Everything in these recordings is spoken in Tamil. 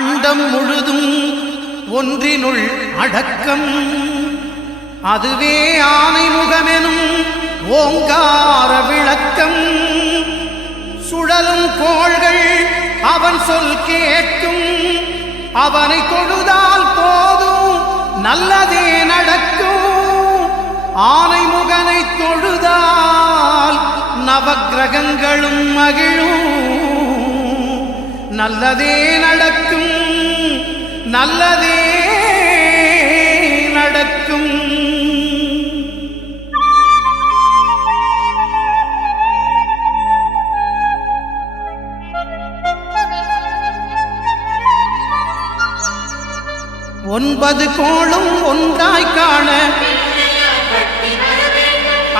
அண்டம் முழுதும் ஒன்றினுள் அடக்கம். அதுவே ஆனைமுகமெனும் ஓங்கார விளக்கம். சுழலும் கோள்கள் அவன் சொல் கேட்கும். அவனை தொழுதால் போதும் நல்லதே நடக்கும். ஆனைமுகனை தொழுதால் நவக்கிரகங்களும் மகிழும். நல்லதே நடக்கும், நல்லதே நடக்கும். ஒன்பது கோளும் ஒன்றாய் காண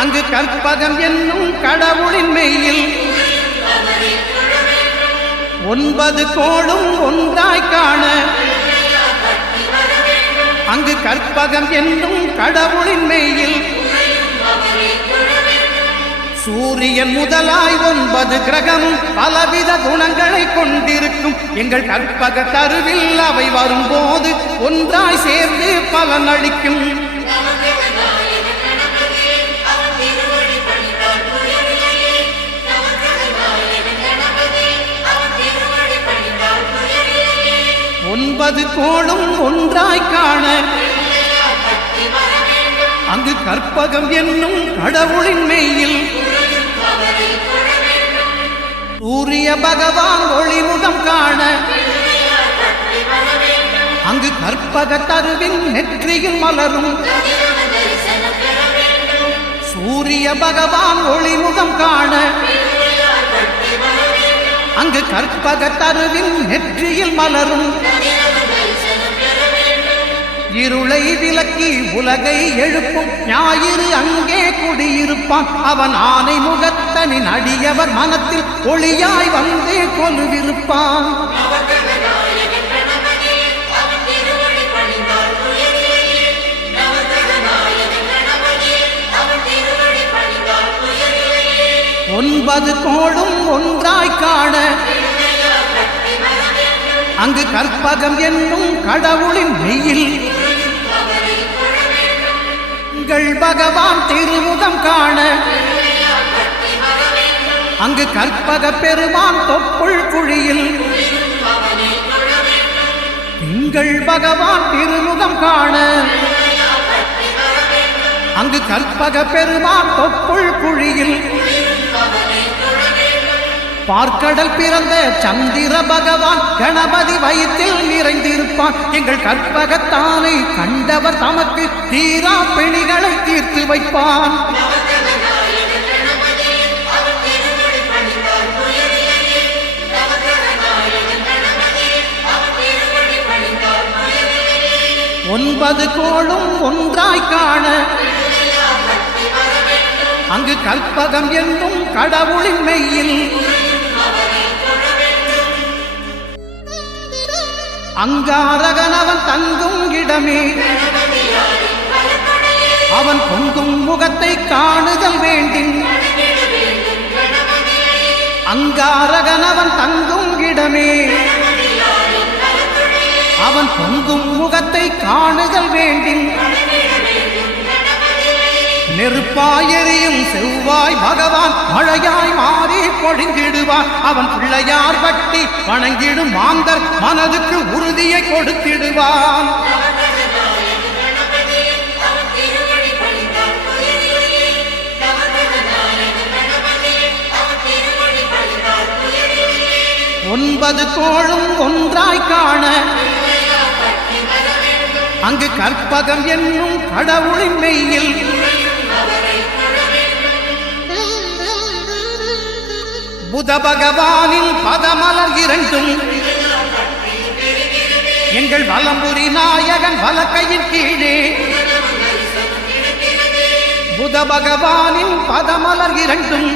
அங்கு கற்பகம் என்னும் கடவுளின் மெய்யில். ஒன்பது கோளும் ஒன்றாய் காண அங்கு கற்பகம் என்னும் கடவுளின் மெய்யில். சூரியன் முதலாய் 9 கிரகமும் பலவித குணங்களை கொண்டிருக்கும். எங்கள் கற்பக தருவில் அவை வரும்போது ஒன்றாய் சேர்ந்து பலனளிக்கும். ஒன்பது கோளும் ஒன்றாய் காண அங்கு கற்பகம் என்னும் கடவுளின் மெய்யில். சூரிய பகவான் ஒளிமுகம் காண அங்கு கற்பக தருவின் நெற்றியில் மலரும். சூரிய பகவான் ஒளிமுகம் காண அங்கு கற்பக தருவின் நெற்றியில் மலரும். இருளை விலக்கி உலகை எழுப்பும் ஞாயிறு அங்கே குடியிருப்பான். அவன் ஆனை முகத்தனின் அடியவர் மனத்தில் ஒளியாய் வந்து கொலுவிருப்பான். ஒன்பது கோளும் ஒன்றாய் காண அங்கு கற்பகம் என்னும் கடவுளின் மெய்யில். எங்கள் பகவான் திருமுகம் காண அங்கு கற்பக பெருமான் தொப்புள் குழியில். எங்கள் பகவான் திருமுகம் காண அங்கு கற்பக பெருமான் தொப்புள் குழியில். பார்க்கடல் பிறந்த சந்திர பகவான் கணபதி வயிற்றில் நிறைந்திருப்பான். எங்கள் கற்பகத்தானை கண்டவர் தமக்கு தீரா பிணிகளை தீர்த்து வைப்பான். ஒன்பது கோளும் ஒன்றாய் காண அங்கு கற்பகம் என்னும் கடவுளின் மெய்யில். அங்காரகன் அவன் தங்கும் இடமே அவன் பொங்கும் முகத்தை காணுதல் வேண்டின். அங்காரகன் அவன் தங்கும் இடமே அவன் பொங்கும் முகத்தை காணுதல் வேண்டின். நெருப்பாய் எரியும் செவ்வாய் பகவான் மழையாய் மாறி பொழிந்திடுவான். அவன் பிள்ளையார் பட்டி வணங்கிடும் மாந்தர் மனதுக்கு உறுதியை கொடுத்திடுவான். ஒன்பது கோளும் ஒன்றாய் காண அங்கு கற்பகம் என்னும் கடவுளின் மெய்யில். புத பகவானின் பதமலர் இரண்டும் எங்கள் வலம்புரி நாயகன் வலக்கையின் கீழே. புத பகவானின் பதமலர் இரண்டும்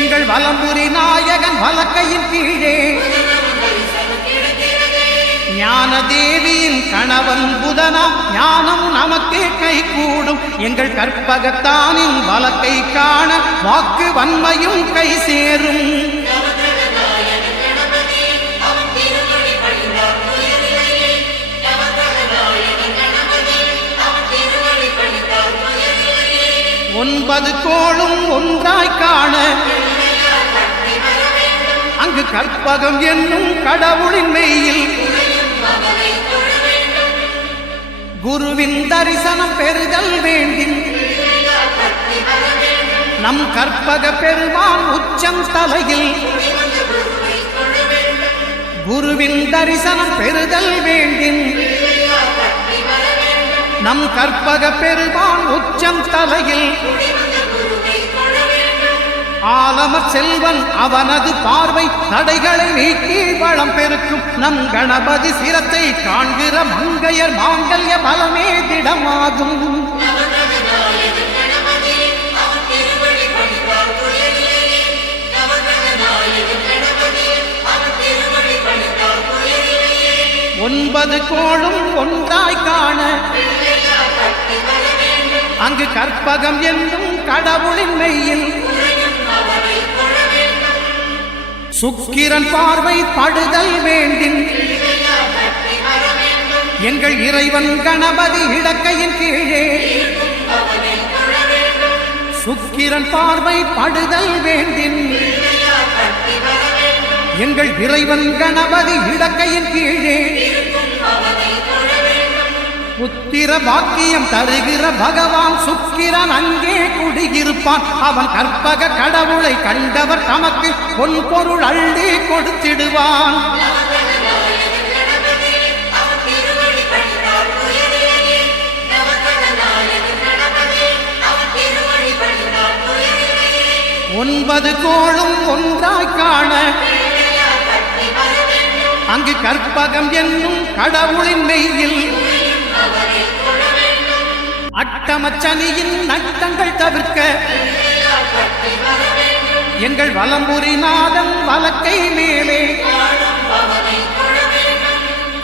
எங்கள் வலம்புரி நாயகன் வலக்கையின் கீழே. ஞான தேவியின் கணவன் புதனாம் ஞானம் நமக்கே கை கூடும். எங்கள் கற்பகத்தானின் வலக்கை காண வாக்கு வன்மையும் கை சேரும். 9 கோளும் ஒன்றாய் காண அங்கு கற்பகம் என்னும் கடவுளின் மெய்யில் குருவின் தரிசனம் பெறுதல் வேண்டின் நம் கற்பக பெருமான் உச்சம் தலையில் குருவின் தரிசனம் பெறுதல் வேண்டின் நம் கற்பக பெருமான் உச்சம் தலையில் ஆலமர் செல்வன் அவனது பார்வை தடைகளை நீக்கி வளம் பெருக்கும் நம் கணபதி சிரத்தை காண்கிற மங்கையர் மாங்கல்ய பலமே திடமாகும் ஒன்பது கோளும் ஒன்றாய் காண அங்கு கற்பகம் என்னும் கடவுளின் மெய்யில் சுக்கிரன் பார்வை படுதல் வேண்டின் எங்கள் இறைவன் கணபதி இடக்கையின் கீழே சுக்கிரன் பார்வை படுதல் வேண்டின் எங்கள் இறைவன் கணபதி இடக்கையின் கீழே புத்திர பாக்கியம் தருகிற பகவான் சுக்கிரன் அங்கே குடியிருப்பான் அவன் கற்பக கடவுளை கண்டவர் தமக்கு பொன் பொருள் அள்ளி கொடுத்திடுவான் ஒன்பது கோளும் ஒன்றாய் காண அங்கு கற்பகம் என்னும் கடவுளின் மெய்யில் அட்டமச்சனியின் நட்டங்கள் தவிர்க்க எங்கள் வலம்புரிநாதன் வலக்கை மேலே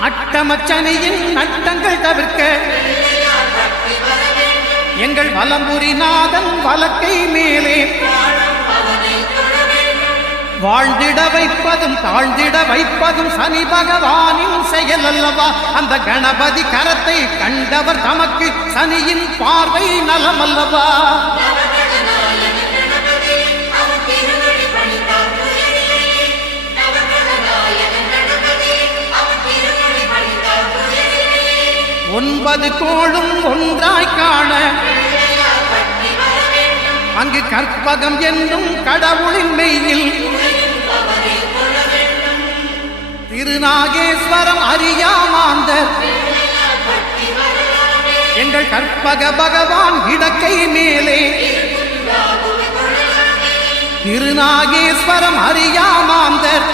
அட்டமச்சனியின் நட்டங்கள் தவிர்க்க எங்கள் வலம்புரிநாதன் வலக்கை மேலே வாழ்ந்திட வைப்பதும் தாழ்ந்திட வைப்பதும் சனி பகவானின் செயல் அல்லவா அந்த கணபதி கரத்தை கண்டவர் தமக்கு சனியின் பார்வை நலம் அல்லவா ஒன்பது கோளும் ஒன்றாய் காண அங்கு கற்பகம் என்னும் கடவுளின் மெய்யில் திருநாகேஸ்வரம் அறியாமாந்தர் எங்கள் கற்பக பகவான் இடக்கை மேலே திருநாகேஸ்வரம் அறியாமாந்தர்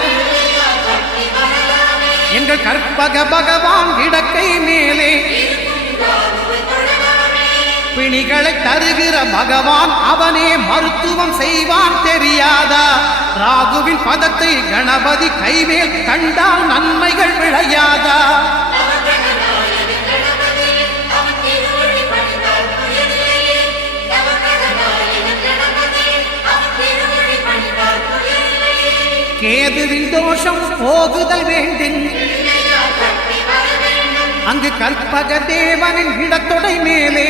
எங்கள் கற்பக பகவான் இடக்கை மேலே பிணிகளை தருகிற பகவான் அவனே மருத்துவம் செய்வான் தெரியாதா ராகுவின் பதத்தை கணபதி கைமேல் கண்டால் நன்மைகள் விளையாதா கேதுவின் தோஷம் போகுதல் வேண்டும் அங்கு கற்பக தேவனின் இடத்தொடை மேலே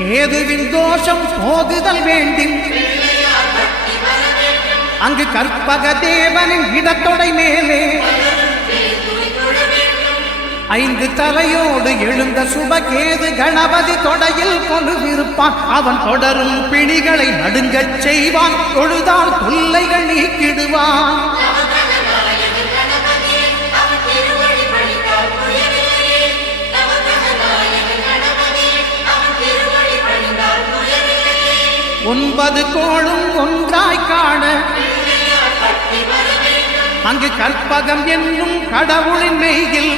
கேதுவின் தோஷம் போகுதல் வேண்டும் அங்கு கற்பக தேவனின் இடத்தொடை மேலே 5 தலையோடு எழுந்த சுபகேது கணபதி தொடையில் கொலுவிருப்பான் அவன் தொடரும் பிணிகளை நடுங்கச் செய்வான் தொழுதால் தொல்லைகள் நீக்கிடுவான் ஒன்பது கோளும் ஒன்றாய் காண அங்கு கற்பகம் என்னும் கடவுளின் மெய்யில்